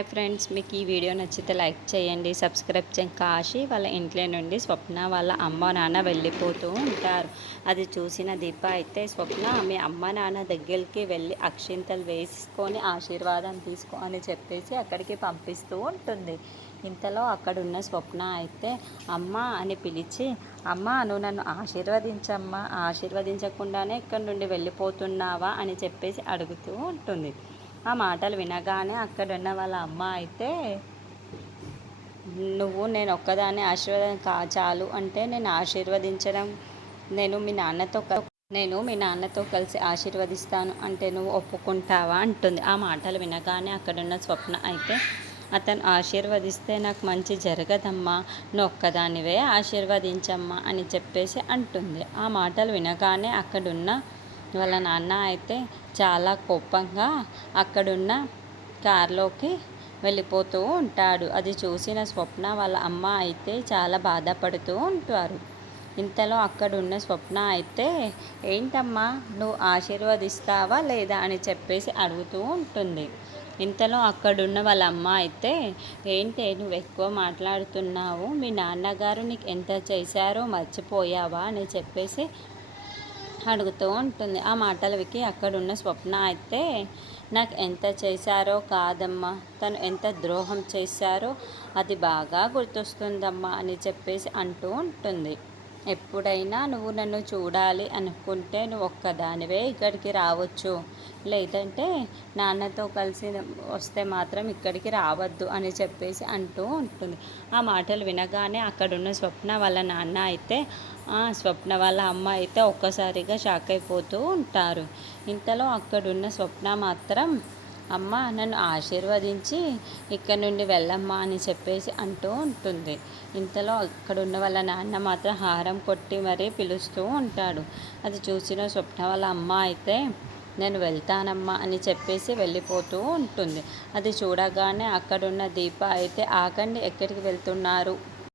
Hi friends, మీకు ఈ video నచ్చితే లైక్ చేయండి, సబ్స్క్రైబ్ చేయండి. కాశీ వాళ్ళ ఇంట్లో నుండి స్వప్న వాళ్ళ అమ్మ నాన్న వెళ్ళిపోతూ ఉంటారు. అది చూసిన దీప అయితే, స్వప్న మీ అమ్మ నాన్న దగ్గరికి వెళ్ళి అక్షింతలు వేసుకొని ఆశీర్వాదం తీసుకో అని చెప్పేసి అక్కడికి పంపిస్తూ ఉంటుంది. ఇంతలో అక్కడున్న స్వప్న అయితే అమ్మ అని పిలిచి, అమ్మ నువ్వు నన్ను ఆశీర్వదించమ్మా, ఆశీర్వదించకుండానే ఇక్కడి నుండి వెళ్ళిపోతున్నావా అని చెప్పేసి అడుగుతూ ఉంటుంది. ఆ మాటలు వినగానే అక్కడున్న వాళ్ళ అమ్మ అయితే, నువ్వు నేను ఒక్కదాన్ని ఆశీర్వాదం చాలు అంటే నేను ఆశీర్వదించడం, నేను మీ నాన్నతో కలిసి ఆశీర్వదిస్తాను అంటే నువ్వు ఒప్పుకుంటావా అంటుంది. ఆ మాటలు వినగానే అక్కడున్న స్వప్న అయితే, అతను ఆశీర్వదిస్తే నాకు మంచి జరగదమ్మా, నువ్వు ఒక్కదానివే ఆశీర్వదించమ్మా అని చెప్పేసి అంటుంది. ఆ మాటలు వినగానే అక్కడున్న వాళ్ళ నాన్న అయితే చాలా కోపంగా అక్కడున్న కారులోకి వెళ్ళిపోతూ ఉంటాడు. అది చూసిన స్వప్న వాళ్ళ అమ్మ అయితే చాలా బాధపడుతూ ఉంటారు. ఇంతలో అక్కడున్న స్వప్న అయితే, ఏంటమ్మా నువ్వు ఆశీర్వదిస్తావా లేదా అని చెప్పేసి అడుగుతూ ఉంటుంది. ఇంతలో అక్కడున్న వాళ్ళ అమ్మ అయితే, ఏంటి నువ్వు ఎక్కువ మాట్లాడుతున్నావు, మీ నాన్నగారు నీకు ఎంత చేశారో మర్చిపోయావా అని చెప్పేసి అడుగుతూ ఉంటుంది. ఆ మాటలు వికి అక్కడున్న స్వప్న అయితే, నాకు ఎంత చేశారో కాదమ్మా, తను ఎంత ద్రోహం చేశారో అది బాగా గుర్తొస్తుందమ్మా అని చెప్పేసి అంటూ ఉంటుంది. ఎప్పుడైనా నువ్వు నన్ను చూడాలి అనుకుంటే నువ్వు ఒక్కదానివే ఇక్కడికి రావచ్చు, లేదంటే నాన్నతో కలిసి వస్తే మాత్రం ఇక్కడికి రావద్దు అని చెప్పేసి అంటూ ఉంటుంది. ఆ మాటలు వినగానే అక్కడున్న స్వప్న వాళ్ళ నాన్న అయితే, స్వప్న వాళ్ళ అమ్మ అయితే ఒక్కసారిగా షాక్ అయిపోతూ ఉంటారు. ఇంతలో అక్కడున్న స్వప్న మాత్రం, అమ్మ నన్ను ఆశీర్వదించి ఇక్కడ నుండి వెళ్ళమ్మా అని చెప్పేసి అంటూ ఉంటుంది. ఇంతలో అక్కడ ఉన్న వాళ్ళ నాన్న మాత్రం హారం కొట్టి మరీ పిలుస్తూ ఉంటాడు. అది చూసిన స్వప్న వాళ్ళ అమ్మ అయితే, నేను వెళ్తానమ్మా అని చెప్పేసి వెళ్ళిపోతూ ఉంటుంది. అది చూడగానే అక్కడున్న దీప అయితే, ఆగండి ఎక్కడికి వెళ్తున్నారు